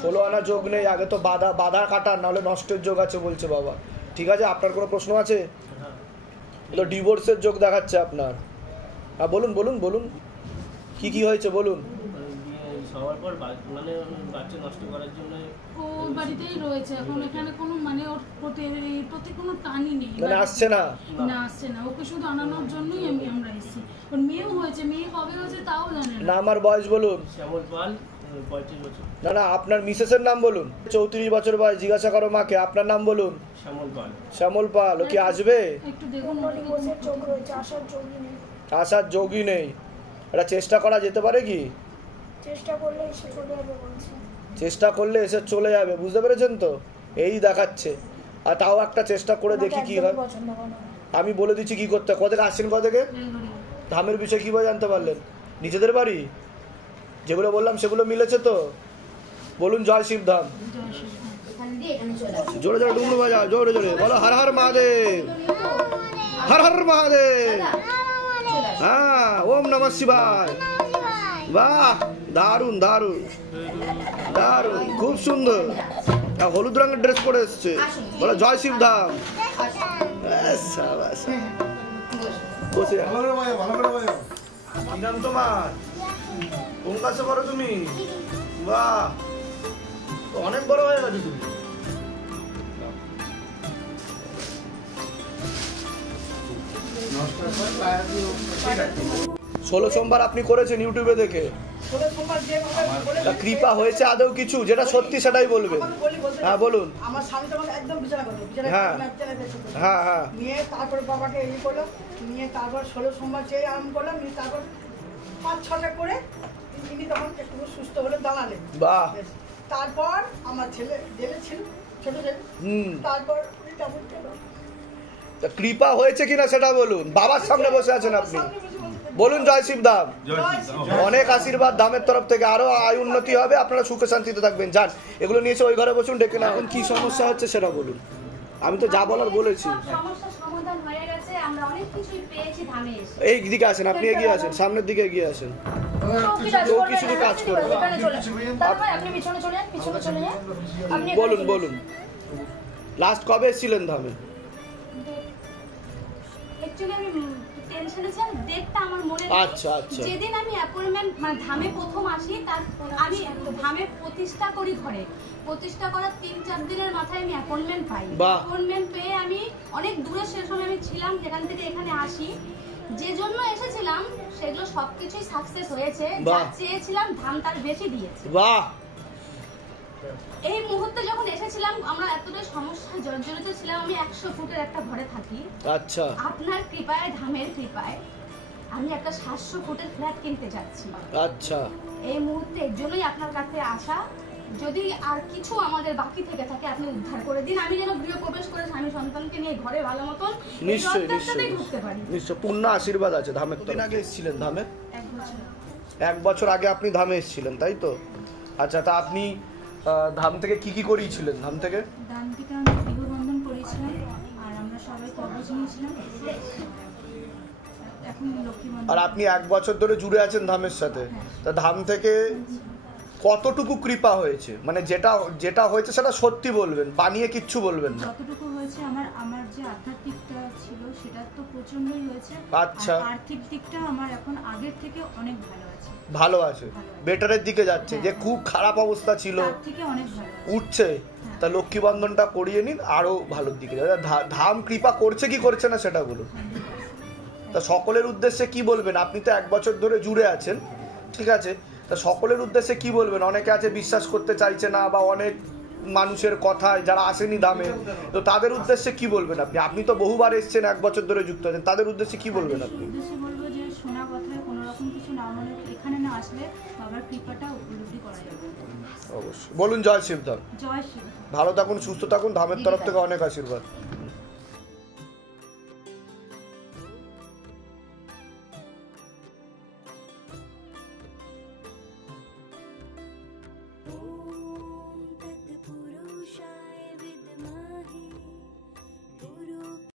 16 আনা যোগ নেই, আগে তো বাধা কাটার, নাহলে নষ্টের যোগ আছে বলছে বাবা। ঠিক আছে, আপনার কোনো প্রশ্ন আছে? তো ডিভোর্সের যোগ দেখাচ্ছে আপনার। হ্যাঁ বলুন বলুন বলুন, কি কি হয়েছে বলুন। সবার পর মানে বাচ্চা নষ্ট করার জন্য ও বাড়িতেই রয়েছে এখন, এখানে কোনো মানে ওর প্রতি কোনো টানই নেই, মানে আসছে না, আসছে না, ওকে শুধু আনানোর জন্যই আমরা এসেছি। ওর মেয়েও হয়েছে, মেয়ে কবে হয়েছে তাও জানে না। আমার বয়স বলুন। শ্যামল পাল, 35 বছর। না না, আপনার মিসেসের নাম বলুন। 34 বছর বয়স, জিজ্ঞাসা করো মাকে। আপনার নাম বলুন। শ্যামল পাল। শ্যামল পাল, ও কি আসবে? একটু দেখুন, আসার যোগই নেই, এটা চেষ্টা করা যেতে পারে কি? চেষ্টা করলে এসে চলে যাবে বলছে। চেষ্টা করলে এসে চলে যাবে, বুঝতে পেরেছেন তো? এই দেখাচ্ছে, আর তাও একটা চেষ্টা করে দেখি কি হয়। আমি বলে দিচ্ছি কি করতে। কোথেকে আসছেন? কোথেকে? ধামের বিষয় কিভাবে জানতে পারলেন? নিজেদের বাড়ি? যেগুলো বললাম সেগুলো মিলেছে তো? বলুন জয় শিবধাম। জোরে জোরে ডুমরু বাজাও, জোরে জোরে বলো হর হর মহাদেব, হর হর মহাদেব। হ্যাঁ, ওম নমঃ শিবায়। বাহ, দারুণ দারুণ দারুণ, খুব সুন্দর। হলুদ রঙের ড্রেস পরে এসছে, বলে জয় শিবধাম। বসে কি নাম তোমার? কোন ক্লাসে পড়ো তুমি? বাহ, অনেক বড় হয়ে গেছো তুমি। ষোলো সোমবার আপনি করেছেন ইউটিউবে দেখে, কৃপা হয়েছে আদৌ কিছু? যেটা সত্যি সেটাই বলবেন। হ্যাঁ বলুন। আমার স্বামী তখন একদম বিছানা করতো, হ্যাঁ হ্যাঁ, নিয়ে তারপরে বাবাকে এই করলো, নিয়ে তারপর 16 সোমবার চেয়ে আরম্ভ করলাম, নিয়ে তারপর 5-6টা করে তিনি তখন একটু সুস্থ হলে দাঁড়ালেন। বাহ। তারপর আমার ছেলে জেলে ছিল, ছোট ছেলে, তারপর কৃপা হয়েছে কিনা সেটা বলুন। বাবার সামনে বসে আছেন আপনি, বলুন জয় শিবধাম। অনেক আশীর্বাদ ধামের তরফ থেকে, আরো আয় উন্নতি হবে, আপনারা সুখে শান্তিতে থাকবেন। যান, এগুলো নিয়েছে ওই ঘরে বসুন, ডেকে না। এখন কি সমস্যা হচ্ছে সেটা বলুন, আমি তো যা বলার বলেছি। এই দিকে আসেন, আপনি এগিয়ে আসেন, সামনের দিকে এগিয়ে আসেন। চৌকি শুধু কাজ করবে। বলুন বলুন, লাস্ট কবে এসেছিলেন ধামে? আচ্ছা আচ্ছা। যেদিন আমি অ্যাপয়েন্টমেন্ট মানে ধামে প্রথম আসি, তার আমি ধামে প্রতিষ্ঠা করি, ঘরে প্রতিষ্ঠা করার 3-4 দিনের মাথায় আমি অ্যাপয়েন্টমেন্ট পাই। অ্যাপয়েন্টমেন্ট পেয়ে আমি অনেক দূরে সে সময় আমি ছিলাম, যেখান থেকে এখানে আসি, যে জন্য এসেছিলাম সেগুলো সবকিছুই সাকসেস হয়েছে। যা চেয়েছিলাম ধাম তার বেশি দিয়েছে। বাহ। এই মুহূর্তে যখন এসেছিলাম আমরা এতটাই সমস্যায় জর্জরিত ছিলাম। আমি 100 ফুটের একটা ঘরে থাকি। আচ্ছা। আপনার কৃপায়, ধামের কৃপায় আমি একটা 700 ফুটের ফ্ল্যাট কিনতে যাচ্ছি। আচ্ছা। এই মুহূর্তে এর জন্যই আপনার কাছে আসা, যদি আর কিছু আমাদের বাকি থেকে থাকে আপনি উদ্ধার করে দিন, আমি যেন গৃহপ্রবেশ করে স্বামী সন্তানকে নিয়ে ঘরে ভালো মতন নিশ্চয়ই ঢুকতে পারি। নিশ্চয় পূর্ণ আশীর্বাদ আছে ধামের। কতদিন আগে এসেছিলেন ধামে? 1 বছর। 1 বছর আগে আপনি ধামে এসেছিলেন, তাই তো? আচ্ছা, তা আপনি ধাম থেকে কি কি করিয়েছিলেন? ধাম থেকে আমি গৃহবন্ধন করেছিলাম, আর আমরা সবাই কবজ নিয়েছিলাম। এখন লক্ষ্মী বন্ধন। আর আপনি 1 বছর ধরে জুড়ে আছেন ধামের সাথে, তা ধাম থেকে কতটুকু কৃপা হয়েছে? মানে যেটা যেটা হয়েছে সেটা সত্যি বলবেন, বানিয়ে কিচ্ছু বলবেন না। যতটুকু হয়েছে আমার যে আধ্যাত্মিকটা ছিল সেটা তো প্রচন্ডই হয়েছে। আচ্ছা। আর্থিক দিকটা আমার এখন আগের থেকে অনেক ভালো আছে। ভালো আছে, বেটারের দিকে যাচ্ছে। যে খুব খারাপ অবস্থা ছিল তার থেকে অনেক ভালো উঠছে। তা লক্ষ্মী বন্ধনটা করিয়ে নিন, আরো ভালোর দিকে যাবে। ধাম কৃপা করছে কি করছে না সেটা বলুন। তা সকলের উদ্দেশ্যে কি বলবেন? আপনি তো 1 বছর ধরে জুড়ে আছেন, ঠিক আছে, তা সকলের উদ্দেশ্যে কি বলবেন? অনেকে আছে বিশ্বাস করতে চাইছে না, বা অনেক মানুষের কথায় যারা আসেনি ধামে, তো তাদের উদ্দেশ্যে কি বলবেন আপনি? আপনি তো বহুবার এসেছেন, 1 বছর ধরে যুক্ত আছেন, তাদের উদ্দেশ্যে কি বলবেন আপনি? বলবো যে শোনা কথায় কোনো রকম কিছু না মনে, এখানে না আসলে বাবার কৃপাটা উপলব্ধি করা যাবে। অবশ্যই বলুন জয় শিবধাম। জয় শিব। ভালো থাকুন, সুস্থ থাকুন, ধামের তরফ থেকে অনেক আশীর্বাদ।